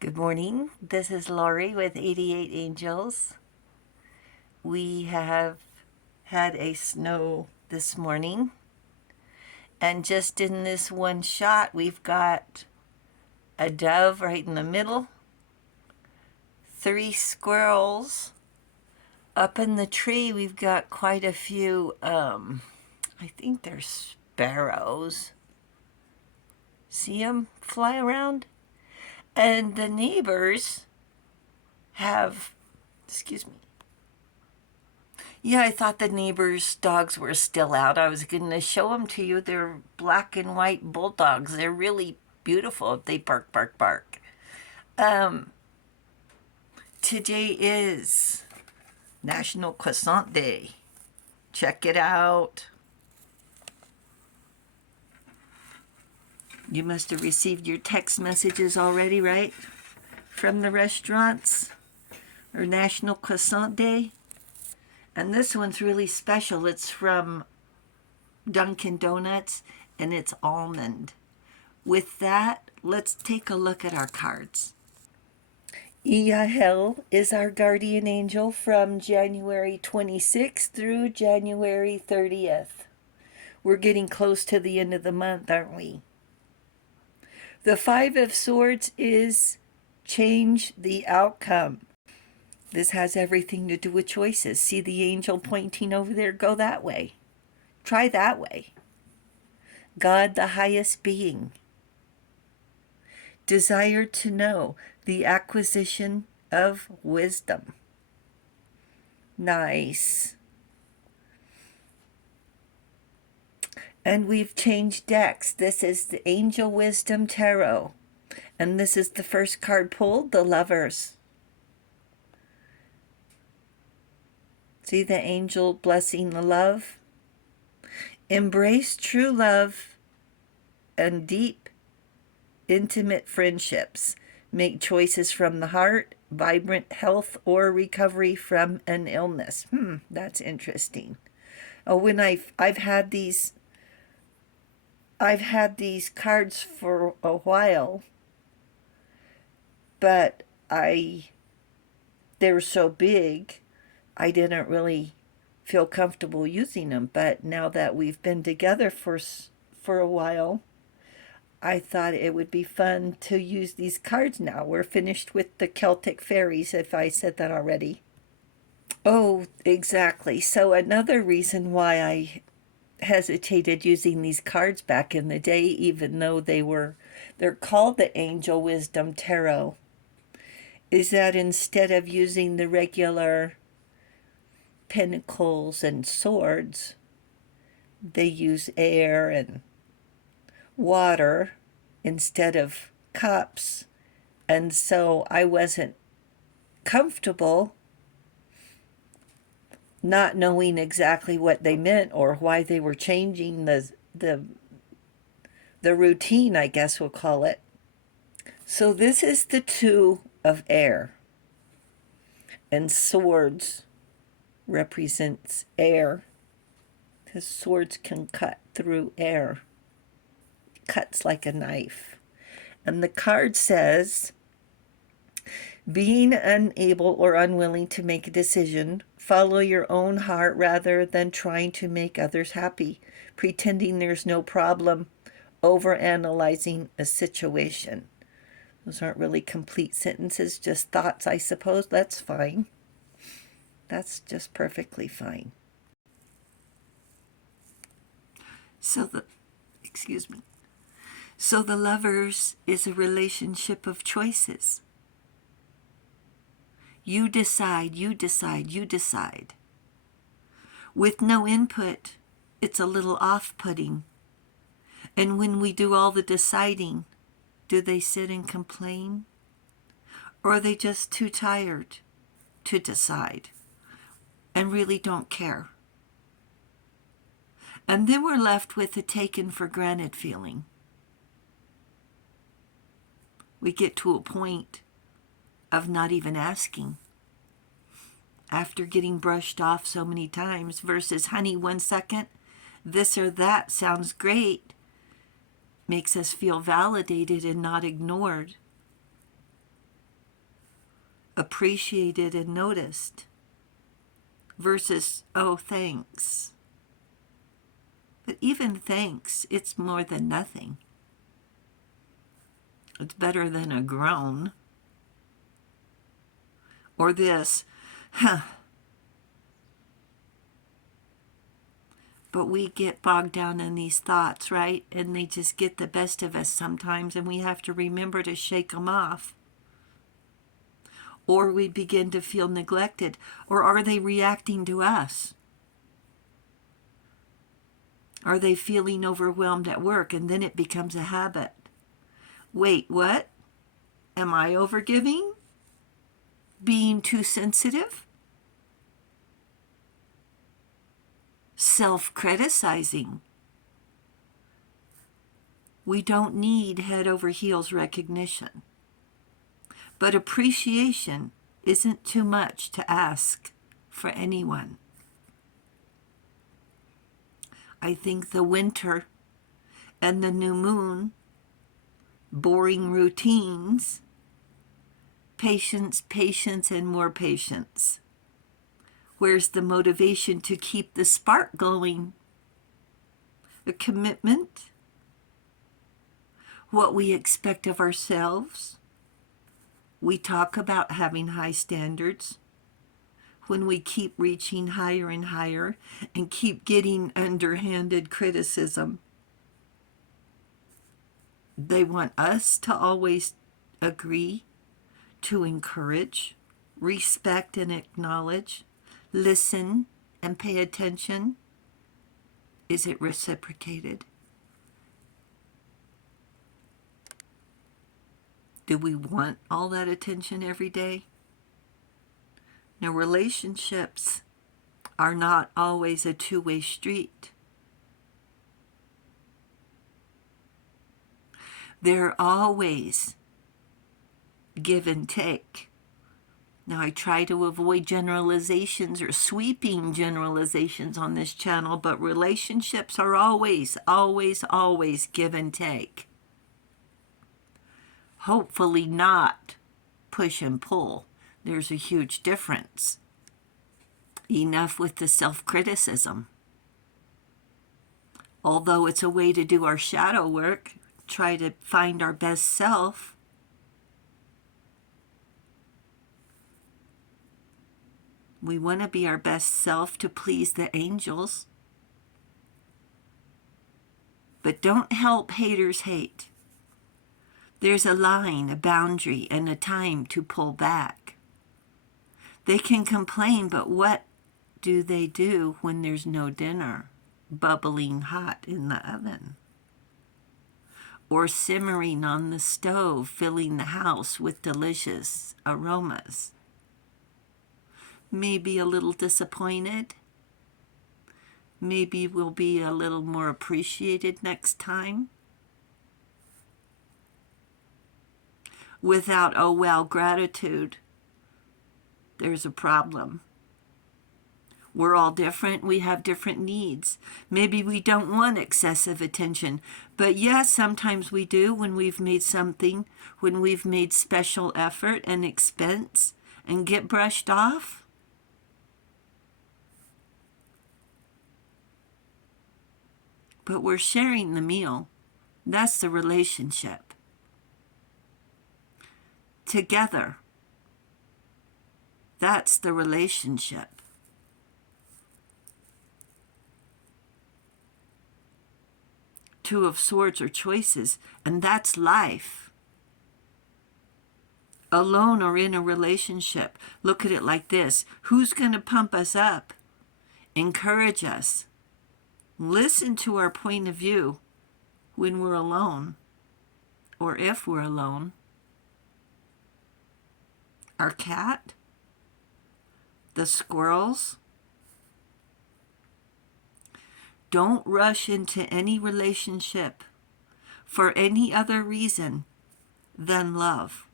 Good morning. This is Laurie with 88 Angels. We have had a snow this morning, and just in this one shot, we've got a dove right in the middle, three squirrels. Up in the tree, we've got quite a few, I think they're sparrows. See them fly around? And the neighbors have, excuse me, yeah, I thought the neighbors' dogs were still out. I was going to show them to you. They're black and white bulldogs. They're really beautiful. They bark, bark, bark. Um, Today is National Croissant Day. Check it out. You must have received your text messages already, right? From the restaurants or National Croissant Day. And this one's really special. It's from Dunkin' Donuts, and it's almond. With that, let's take a look at our cards. Iyahel is our guardian angel from January 26th through January 30th. We're getting close to the end of the month, aren't we? The Five of Swords is change the outcome. This has everything to do with choices. See the angel pointing over there? Go that way. Try that way. God, the highest being. Desire to know, the acquisition of wisdom. Nice. And we've changed decks. This is the Angel Wisdom Tarot. And this is the first card pulled, the Lovers. See the angel blessing the love? Embrace true love and deep, intimate friendships. Make choices from the heart, vibrant health, or recovery from an illness. That's interesting. Oh, when I've had these cards for a while, but they were so big, I didn't really feel comfortable using them. But now that we've been together for a while, I thought it would be fun to use these cards now. We're finished with the Celtic fairies, if I said that already. Oh, exactly. So another reason why I hesitated using these cards back in the day, even though they're called the Angel Wisdom Tarot, is that instead of using the regular pentacles and swords, they use air and water instead of cups. And so I wasn't comfortable not knowing exactly what they meant or why they were changing the routine, I guess we'll call it. So this is the Two of Air, and swords represents air, because swords can cut through air. Cuts like a knife. And the card says, being unable or unwilling to make a decision, follow your own heart rather than trying to make others happy, pretending there's no problem, overanalyzing a situation. Those aren't really complete sentences, just thoughts, I suppose. That's fine. That's just perfectly fine. So the Lovers is a relationship of choices. You decide, you decide, you decide. With no input, it's a little off-putting. And when we do all the deciding, do they sit and complain? Or are they just too tired to decide and really don't care? And then we're left with a taken for granted feeling. We get to a point of not even asking after getting brushed off so many times versus, honey, 1 second, this or that sounds great, makes us feel validated and not ignored. appreciated and noticed versus, oh, thanks. But even thanks, it's more than nothing. It's better than a groan. Or this, huh. But we get bogged down in these thoughts, right? And they just get the best of us sometimes, and we have to remember to shake them off. Or we begin to feel neglected. Or are they reacting to us? Are they feeling overwhelmed at work? And then it becomes a habit. Wait, what? Am I overgiving? Being too sensitive? Self-criticizing. We don't need head over heels recognition. But appreciation isn't too much to ask for anyone. I think the winter and the new moon, boring routines, patience, patience, and more patience. Where's the motivation to keep the spark glowing? A commitment? What we expect of ourselves? We talk about having high standards. When we keep reaching higher and higher and keep getting underhanded criticism, they want us to always agree, to encourage, respect and acknowledge, listen and pay attention. Is it reciprocated? Do we want all that attention every day? Now, relationships are not always a two-way street. They're always give and take. Now, I try to avoid generalizations or sweeping generalizations on this channel, but relationships are always, always, always give and take. Hopefully not push and pull. There's a huge difference. Enough with the self-criticism. Although it's a way to do our shadow work, try to find our best self, we want to be our best self to please the angels. But don't help haters hate. There's a line, a boundary, and a time to pull back. They can complain, but what do they do when there's no dinner bubbling hot in the oven? Or simmering on the stove, filling the house with delicious aromas? Maybe a little disappointed. Maybe we'll be a little more appreciated next time. Without, oh well, gratitude, there's a problem. We're all different. We have different needs. Maybe we don't want excessive attention. But yes, sometimes we do when we've made something, when we've made special effort and expense and get brushed off. But we're sharing the meal. That's the relationship. Together. That's the relationship. Two of Swords are choices, and that's life. Alone or in a relationship, look at it like this. Who's going to pump us up? Encourage us. Listen to our point of view when we're alone, or if we're alone. Our cat? The squirrels? Don't rush into any relationship for any other reason than love.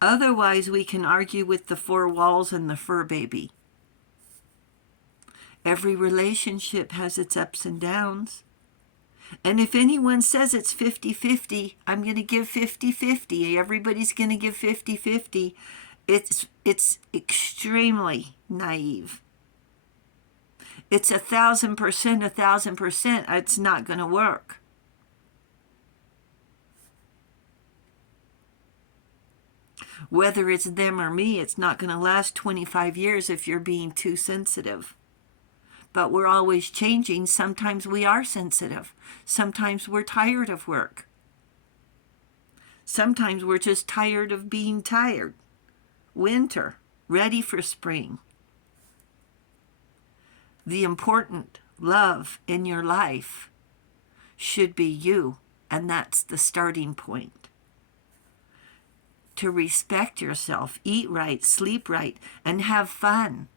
Otherwise, we can argue with the four walls and the fur baby. Every relationship has its ups and downs. And if anyone says it's 50-50, I'm going to give 50-50. Everybody's going to give 50-50. It's extremely naive. It's 1,000%, 1,000%. It's not going to work. Whether it's them or me, it's not going to last 25 years if you're being too sensitive. But we're always changing. Sometimes we are sensitive. Sometimes we're tired of work. Sometimes we're just tired of being tired. Winter, ready for spring. The important love in your life should be you, and that's the starting point. To respect yourself, eat right, sleep right, and have fun.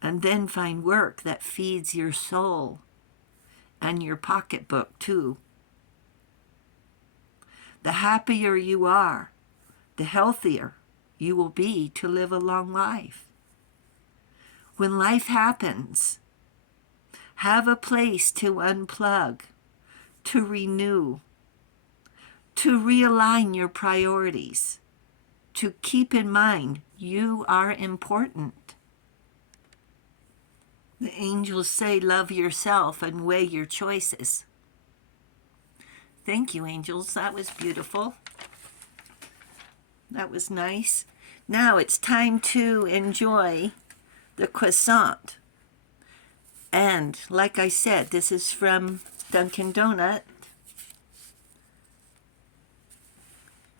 And then find work that feeds your soul and your pocketbook too. The happier you are, the healthier you will be to live a long life. When life happens, have a place to unplug, to renew, to realign your priorities, to keep in mind you are important. The angels say, love yourself and weigh your choices. Thank you, angels. That was beautiful. That was nice. Now it's time to enjoy the croissant. And like I said, this is from Dunkin' Donut.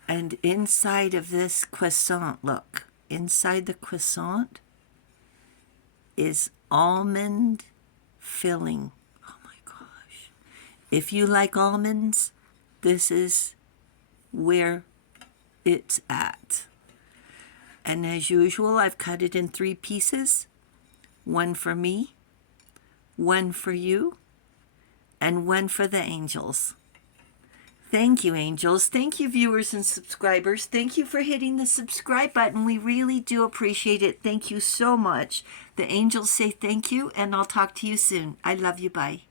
And inside of this croissant, look, inside the croissant is almond filling. Oh my gosh. If you like almonds, this is where it's at. And as usual, I've cut it in 3 pieces. One for me, one for you, and one for the angels. Thank you, angels. Thank you, viewers and subscribers. Thank you for hitting the subscribe button. We really do appreciate it. Thank you so much. The angels say thank you, and I'll talk to you soon. I love you. Bye.